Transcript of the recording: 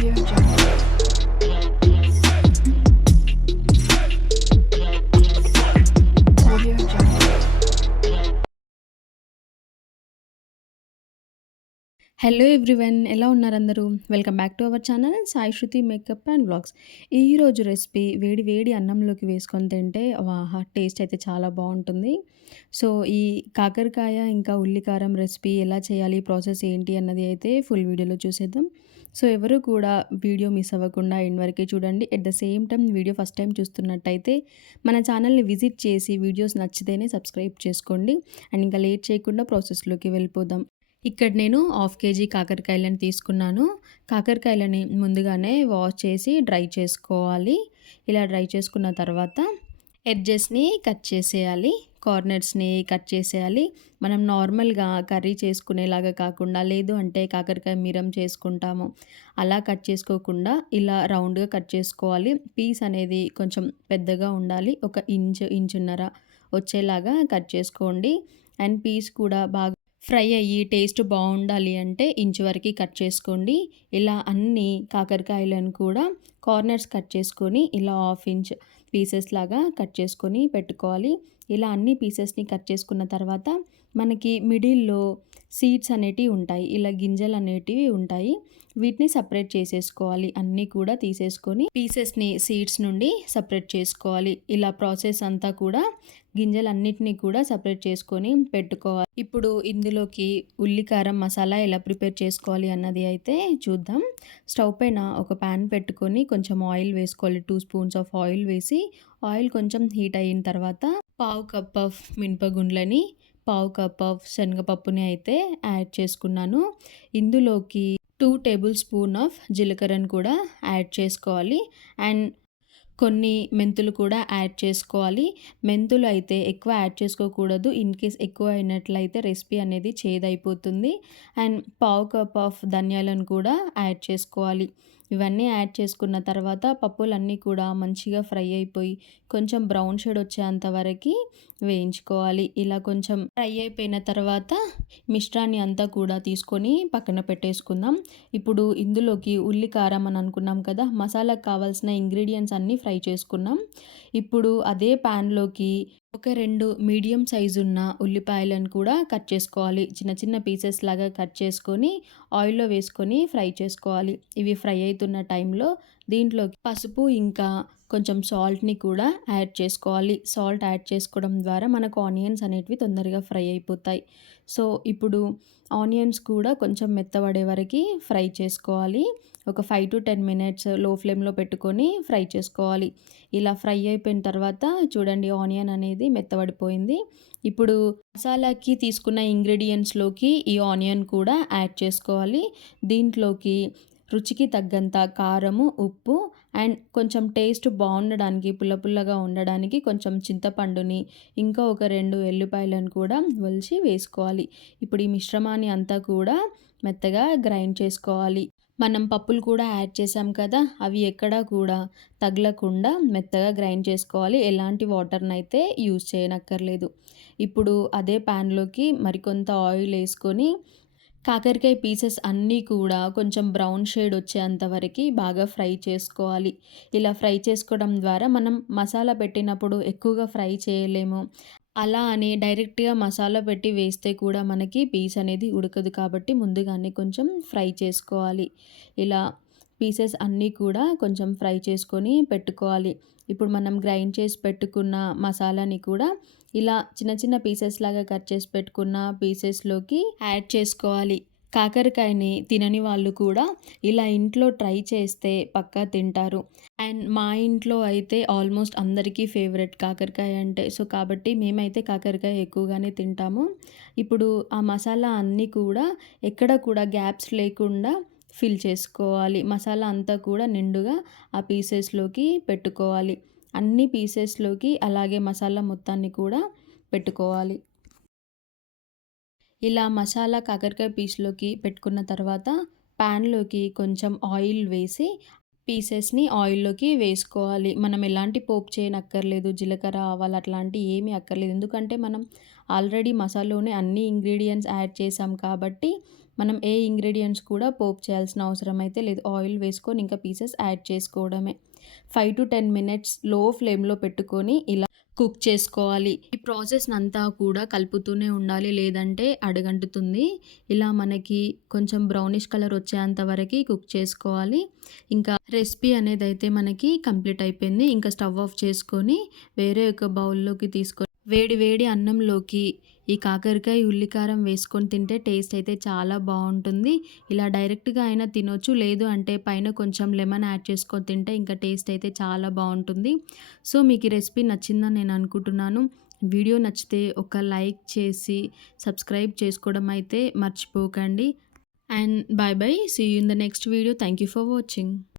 Hello everyone ఎలా ఉన్నారు అందరూ? Welcome back to our channel Sai Shruti makeup and blogs ఈరోజు రెసిపీ వేడి వేడి అన్నంలోకి వేసుకొని తింటే వాహా టేస్ట్ అయితే చాలా బాగుంటుంది. సో ఈ కాకరకాయ ఇంకా ఉల్లికారం రెసిపీ ఎలా చేయాలి ప్రాసెస్ ఏంటి అన్నది అయితే ఫుల్ వీడియోలో చూసేద్దాం. సో ఎవరు కూడా వీడియో మిస్ అవ్వకుండా ఎండ్ వరకే చూడండి. At the same time video first time చూస్తున్నట్టయితే మన ఛానల్ని విజిట్ చేసి వీడియోస్ నచ్చితేనే సబ్స్క్రైబ్ చేసుకోండి. అండ్ ఇంకా లేట్ చేయకుండా ప్రాసెస్లోకి వెళ్ళిపోదాం. ఇక్కడ నేను హాఫ్ కేజీ కాకరకాయలను తీసుకున్నాను. కాకరకాయలని ముందుగానే వాష్ చేసి డ్రై చేసుకోవాలి. ఇలా డ్రై చేసుకున్న తర్వాత ఎడ్జెస్ని కట్ చేసేయాలి. కార్నర్స్ని కట్ చేసేయాలి. మనం నార్మల్గా కర్రీ చేసుకునేలాగా కాకుండా లేదు అంటే కాకరకాయ మీరం చేసుకుంటాము. అలా కట్ చేసుకోకుండా ఇలా రౌండ్గా కట్ చేసుకోవాలి. పీస్ అనేది కొంచెం పెద్దగా ఉండాలి. ఒక ఇంచు ఇంచున్నర వచ్చేలాగా కట్ చేసుకోండి. అండ్ పీస్ కూడా బాగా ఫ్రై అయ్యి టేస్ట్ బాగుండాలి అంటే ఇంచు వరకు కట్ చేసుకోండి. ఇలా అన్ని కాకరకాయలను కూడా కార్నర్స్ కట్ చేసుకొని ఇలా హాఫ్ ఇంచ్ పీసెస్ లాగా కట్ చేసుకొని పెట్టుకోవాలి. ఇలా అన్ని పీసెస్ని కట్ చేసుకున్న తర్వాత మనకి మిడిల్లో సీడ్స్ అనేటివి ఉంటాయి. ఇలా గింజలు అనేటివి ఉంటాయి. వీటిని సపరేట్ చేసేసుకోవాలి. అన్నీ కూడా తీసేసుకొని పీసెస్ని సీడ్స్ నుండి సపరేట్ చేసుకోవాలి. ఇలా ప్రాసెస్ అంతా కూడా గింజలన్నిటినీ కూడా సపరేట్ చేసుకొని పెట్టుకోవాలి. ఇప్పుడు ఇందులోకి ఉల్లికారం మసాలా ఎలా ప్రిపేర్ చేసుకోవాలి అన్నది అయితే చూద్దాం. స్టవ్ పైన ఒక ప్యాన్ పెట్టుకొని కొంచెం ఆయిల్ వేసుకోవాలి. టూ స్పూన్స్ ఆఫ్ ఆయిల్ వేసి ఆయిల్ కొంచెం హీట్ అయిన తర్వాత పావు కప్ ఆఫ్ మినపగుండ్లని పావు కప్ ఆఫ్ శనగపప్పుని అయితే యాడ్ చేసుకున్నాను. ఇందులోకి టూ టేబుల్ స్పూన్ ఆఫ్ జీలకర్రను కూడా యాడ్ చేసుకోవాలి. అండ్ కొన్ని మెంతులు కూడా యాడ్ చేసుకోవాలి. మెంతులు అయితే ఎక్కువ యాడ్ చేసుకోకూడదు. ఇన్ కేస్ ఎక్కువ అయినట్లయితే రెసిపీ అనేది చేదైపోతుంది. అండ్ పావు కప్ ఆఫ్ ధనియాలను కూడా యాడ్ చేసుకోవాలి. ఇవన్నీ యాడ్ చేసుకున్న తర్వాత పప్పులన్నీ కూడా మంచిగా ఫ్రై అయిపోయి కొంచెం బ్రౌన్ షేడ్ వచ్చేంత వరకు వేయించుకోవాలి. ఇలా కొంచెం ఫ్రై అయిపోయిన తర్వాత మిశ్రాన్ని అంతా కూడా తీసుకొని పక్కన పెట్టేసుకుందాం. ఇప్పుడు ఇందులోకి ఉల్లి కారం అని అనుకున్నాం కదా మసాలాకు కావాల్సిన ఇంగ్రీడియంట్స్ అన్నీ ఫ్రై చేసుకున్నాం. ఇప్పుడు అదే ప్యాన్లోకి ఒక రెండు మీడియం సైజు ఉన్న ఉల్లిపాయలను కూడా కట్ చేసుకోవాలి. చిన్న చిన్న పీసెస్ లాగా కట్ చేసుకొని ఆయిల్లో వేసుకొని ఫ్రై చేసుకోవాలి. ఇవి ఫ్రై అవుతున్న టైంలో దీంట్లోకి పసుపు ఇంకా కొంచెం సాల్ట్ని కూడా యాడ్ చేసుకోవాలి. సాల్ట్ యాడ్ చేసుకోవడం ద్వారా మనకు ఆనియన్స్ అనేటివి తొందరగా ఫ్రై అయిపోతాయి. సో ఇప్పుడు ఆనియన్స్ కూడా కొంచెం మెత్తబడే వరకు ఫ్రై చేసుకోవాలి. ఒక ఫైవ్ టు టెన్ మినిట్స్లో ఫ్లేమ్లో పెట్టుకొని ఫ్రై చేసుకోవాలి. ఇలా ఫ్రై అయిపోయిన తర్వాత చూడండి ఆనియన్ అనేది మెత్తబడిపోయింది. ఇప్పుడు మసాలాకి తీసుకున్న ఇంగ్రీడియంట్స్లోకి ఈ ఆనియన్ కూడా యాడ్ చేసుకోవాలి. దీంట్లోకి రుచికి తగ్గంత కారము ఉప్పు అండ్ కొంచెం టేస్ట్ బాగుండడానికి పుల్ల పుల్లగా ఉండడానికి కొంచెం చింతపండుని ఇంకా ఒక రెండు ఎల్లిపాయలను కూడా ఒలిచి వేసుకోవాలి. ఇప్పుడు ఈ మిశ్రమాన్ని అంతా కూడా మెత్తగా గ్రైండ్ చేసుకోవాలి. మనం పప్పులు కూడా యాడ్ చేసాం కదా అవి ఎక్కడా కూడా తగలకుండా మెత్తగా గ్రైండ్ చేసుకోవాలి. ఎలాంటి వాటర్ని అయితే యూజ్ చేయనక్కర్లేదు. ఇప్పుడు అదే ప్యాన్లోకి మరికొంత ఆయిల్ వేసుకొని కాకరకాయ పీసెస్ అన్నీ కూడా కొంచెం బ్రౌన్ షేడ్ వచ్చేంత వరకు బాగా ఫ్రై చేసుకోవాలి. ఇలా ఫ్రై చేసుకోవడం ద్వారా మనం మసాలా పెట్టినప్పుడు ఎక్కువగా ఫ్రై చేయలేము. అలా అని డైరెక్ట్గా మసాలా పెట్టి వేస్తే కూడా మనకి పీస్ అనేది ఉడకదు కాబట్టి ముందుగానే కొంచెం ఫ్రై చేసుకోవాలి. ఇలా పీసెస్ అన్నీ కూడా కొంచెం ఫ్రై చేసుకొని పెట్టుకోవాలి. ఇప్పుడు మనం గ్రైండ్ చేసి పెట్టుకున్న మసాలాని కూడా ఇలా చిన్న చిన్న పీసెస్ లాగా కట్ చేసి పెట్టుకున్న పీసెస్లోకి యాడ్ చేసుకోవాలి. కాకరకాయని తినని వాళ్ళు కూడా ఇలా ఇంట్లో ట్రై చేస్తే పక్కా తింటారు. అండ్ మా ఇంట్లో అయితే ఆల్మోస్ట్ అందరికీ ఫేవరెట్ కాకరకాయ అంటే సో కాబట్టి మేమైతే కాకరకాయ ఎక్కువగానే తింటాము. ఇప్పుడు ఆ మసాలా అన్నీ కూడా ఎక్కడ కూడా గ్యాప్స్ లేకుండా ఫిల్ చేసుకోవాలి. మసాలా అంతా కూడా నిండుగా ఆ పీసెస్లోకి పెట్టుకోవాలి. అన్ని పీసెస్లోకి అలాగే మసాలా మొత్తాన్ని కూడా పెట్టుకోవాలి. ఇలా మసాలా కాకరకాయ పీస్లోకి పెట్టుకున్న తర్వాత ప్యాన్లోకి కొంచెం ఆయిల్ వేసి పీసెస్ని ఆయిల్లోకి వేసుకోవాలి. మనం ఎలాంటి పోపు చేయనక్కర్లేదు జీలకర్ర ఆవాలు అట్లాంటి ఏమీ అక్కర్లేదు. ఎందుకంటే మనం ఆల్రెడీ మసాలోనే అన్ని ఇంగ్రీడియంట్స్ యాడ్ చేసాం కాబట్టి మనం ఏ ఇంగ్రీడియంట్స్ కూడా పోప్ చేయాల్సిన అవసరం అయితే లేదు. ఆయిల్ వేసుకొని ఇంకా పీసెస్ యాడ్ చేసుకోవడమే. ఫైవ్ టు టెన్ మినిట్స్లో ఫ్లేమ్లో పెట్టుకొని ఇలా కుక్ చేసుకోవాలి. ఈ ప్రాసెస్ అంతా కూడా కలుపుతూనే ఉండాలి. లేదంటే అడగంటుతుంది. ఇలా మనకి కొంచెం బ్రౌనిష్ కలర్ వచ్చేంత వరకు కుక్ చేసుకోవాలి. ఇంకా రెసిపీ అనేది అయితే మనకి కంప్లీట్ అయిపోయింది. ఇంకా స్టవ్ ఆఫ్ చేసుకొని వేరే ఒక బౌల్లోకి తీసుకొని వేడి వేడి అన్నంలోకి ఈ కాకరకాయ ఉల్లికారం వేసుకొని తింటే టేస్ట్ అయితే చాలా బాగుంటుంది. ఇలా డైరెక్ట్గా అయినా తినొచ్చు లేదు అంటే పైన కొంచెం లెమన్ యాడ్ చేసుకొని తింటే ఇంకా టేస్ట్ అయితే చాలా బాగుంటుంది. సో మీకు ఈ రెసిపీ నచ్చిందని నేను అనుకుంటున్నాను. వీడియో నచ్చితే ఒక లైక్ చేసి సబ్స్క్రైబ్ చేసుకోవడం అయితే మర్చిపోకండి. And bye bye see you in the next video. Thank you for watching.